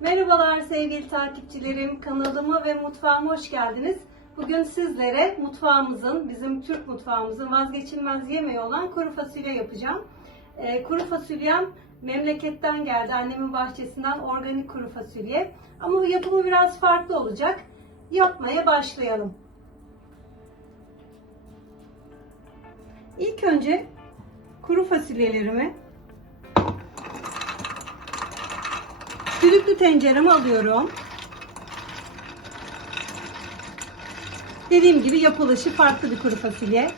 Merhabalar sevgili takipçilerim. Kanalıma ve mutfağıma hoş geldiniz. Bugün sizlere mutfağımızın, bizim Türk mutfağımızın vazgeçilmez yemeği olan kuru fasulye yapacağım. Ee, kuru fasulyem memleketten geldi. Annemin bahçesinden organik kuru fasulye. Ama yapımı biraz farklı olacak. Yapmaya başlayalım. İlk önce kuru fasulyelerimi Düdüklü tencereme alıyorum. Dediğim gibi yapılışı farklı bir kuru fasulye.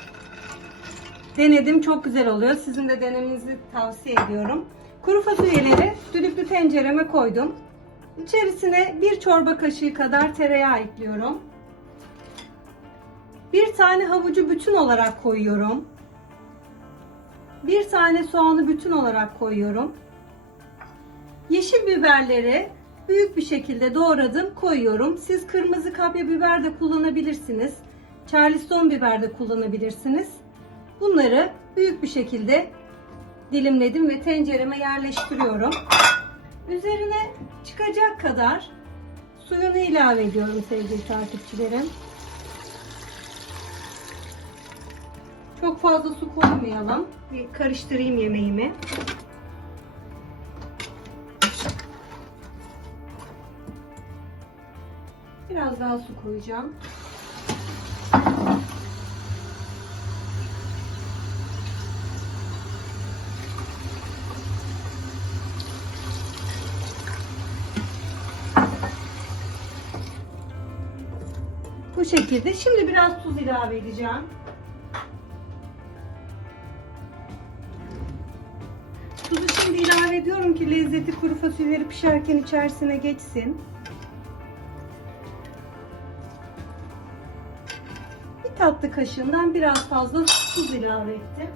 Denedim çok güzel oluyor. Sizin de denemenizi tavsiye ediyorum. Kuru fasulyeleri düdüklü tencereme koydum. İçerisine bir çorba kaşığı kadar tereyağı ekliyorum. Bir tane havucu bütün olarak koyuyorum. Bir tane soğanı bütün olarak koyuyorum. Yeşil biberleri büyük bir şekilde doğradım koyuyorum. Siz kırmızı kapya biber de kullanabilirsiniz. Charleston biber de kullanabilirsiniz. Bunları büyük bir şekilde dilimledim ve tencereme yerleştiriyorum. Üzerine çıkacak kadar suyunu ilave ediyorum sevgili takipçilerim. Çok fazla su koymayalım. Bir karıştırayım yemeğimi. Biraz daha su koyacağım. Bu şekilde. Şimdi biraz tuz ilave edeceğim. Tuzu şimdi ilave ediyorum ki lezzeti kuru fasulyeleri pişerken içerisine geçsin. Tatlı kaşığından biraz fazla tuz ilave ettim.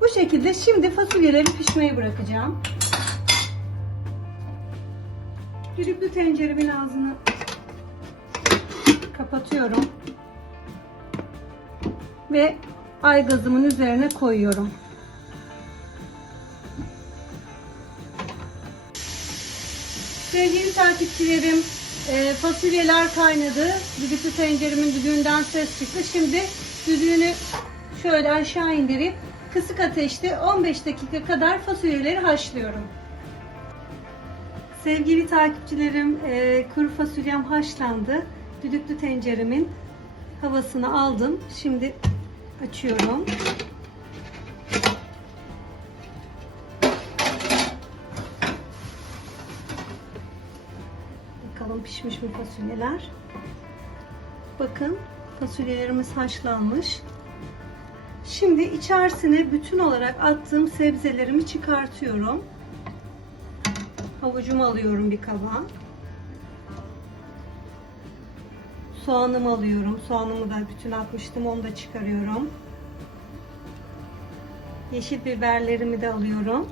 Bu şekilde şimdi fasulyeleri pişmeye bırakacağım. Düdüklü tenceremin ağzını kapatıyorum. Ve aygazımın üzerine koyuyorum. Sevgili takipçilerim, e, fasulyeler kaynadı. Düdüklü tenceremin düdüğünden ses çıktı. Şimdi düdüğünü şöyle aşağı indirip kısık ateşte 15 dakika kadar fasulyeleri haşlıyorum. Sevgili takipçilerim, e, kuru fasulyem haşlandı. Düdüklü tenceremin havasını aldım. Şimdi açıyorum. Pişmiş mi fasulyeler? Bakın fasulyelerimiz haşlanmış. Şimdi içerisine bütün olarak attığım sebzelerimi çıkartıyorum. Havucumu alıyorum bir kaba. Soğanımı alıyorum. Soğanımı da bütün atmıştım. Onu da çıkarıyorum. Yeşil biberlerimi de alıyorum.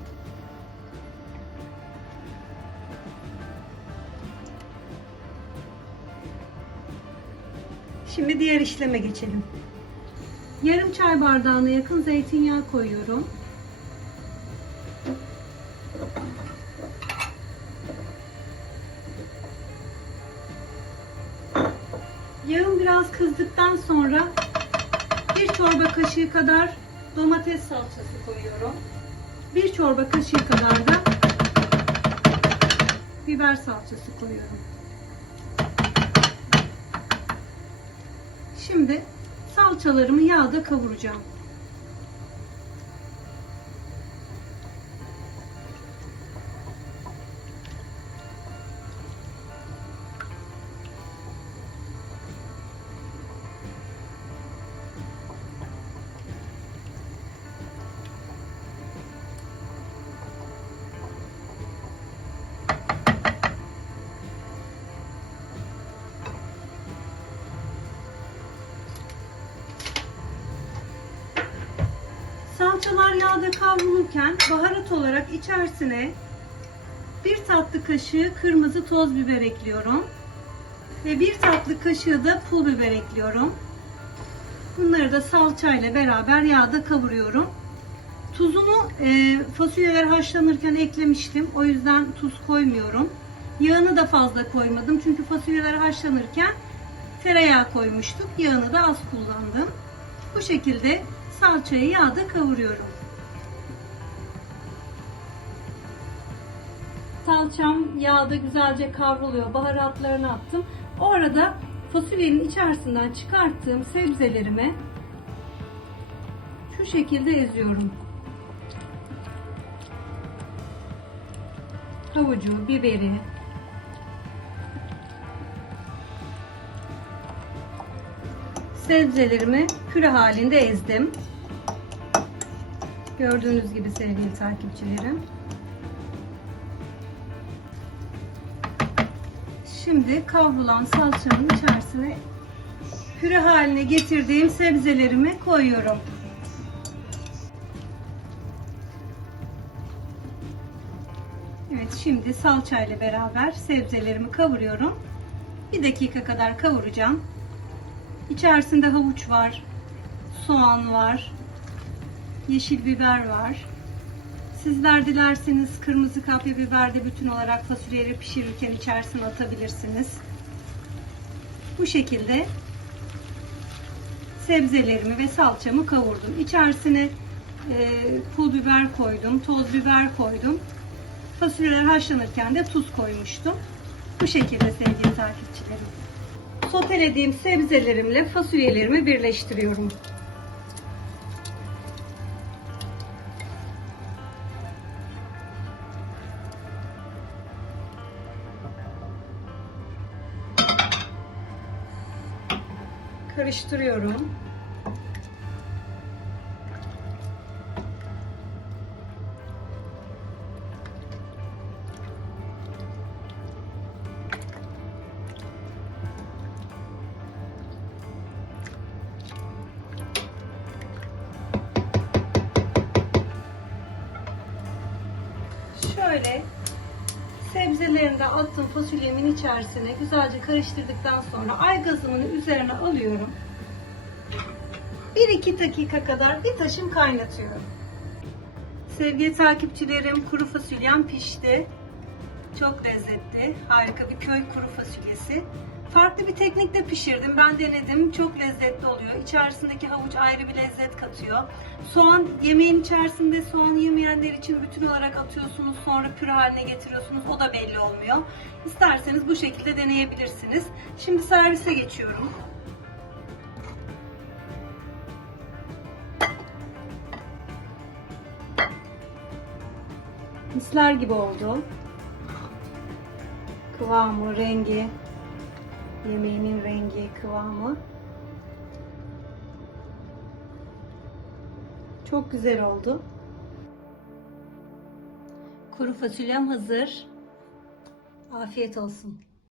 Şimdi diğer işleme geçelim. Yarım çay bardağına yakın zeytinyağı koyuyorum. Yağım biraz kızdıktan sonra bir çorba kaşığı kadar domates salçası koyuyorum. Bir çorba kaşığı kadar da biber salçası koyuyorum. Şimdi salçalarımı yağda kavuracağım. Salçalar yağda kavrulurken baharat olarak içerisine bir tatlı kaşığı kırmızı toz biber ekliyorum. Ve bir tatlı kaşığı da pul biber ekliyorum. Bunları da salçayla beraber yağda kavuruyorum. Tuzumu e, fasulyeler haşlanırken eklemiştim. O yüzden tuz koymuyorum. Yağını da fazla koymadım. Çünkü fasulyeler haşlanırken tereyağı koymuştuk. Yağını da az kullandım. Bu şekilde salçayı yağda kavuruyorum. Salçam yağda güzelce kavruluyor. Baharatlarını attım. O arada fasulyenin içerisinden çıkarttığım sebzelerimi şu şekilde eziyorum. Havucu, biberi, sebzelerimi püre halinde ezdim. Gördüğünüz gibi sevgili takipçilerim. Şimdi kavrulan salçanın içerisine püre haline getirdiğim sebzelerimi koyuyorum. Evet şimdi salça ile beraber sebzelerimi kavuruyorum. Bir dakika kadar kavuracağım. İçerisinde havuç var, soğan var, yeşil biber var. Sizler dilerseniz kırmızı kapya biber de bütün olarak fasulyeleri pişirirken içerisine atabilirsiniz. Bu şekilde sebzelerimi ve salçamı kavurdum. İçerisine e, pul biber koydum, toz biber koydum. Fasulyeler haşlanırken de tuz koymuştum. Bu şekilde sevgili takipçilerim. Sotelediğim sebzelerimle fasulyelerimi birleştiriyorum. Karıştırıyorum. Şöyle sebzelerini de attım fasulyemin içerisine güzelce karıştırdıktan sonra ay gazımın üzerine alıyorum. 1-2 dakika kadar bir taşım kaynatıyorum. Sevgili takipçilerim kuru fasulyem pişti. Çok lezzetli. Harika bir köy kuru fasulyesi. Farklı bir teknikle pişirdim. Ben denedim. Çok lezzetli oluyor. İçerisindeki havuç ayrı bir lezzet katıyor. Soğan yemeğin içerisinde soğan yemeyenler için bütün olarak atıyorsunuz. Sonra püre haline getiriyorsunuz. O da belli olmuyor. İsterseniz bu şekilde deneyebilirsiniz. Şimdi servise geçiyorum. Misler gibi oldu. Kıvamı, rengi, yemeğimin rengi, kıvamı. Çok güzel oldu. Kuru fasulyem hazır. Afiyet olsun.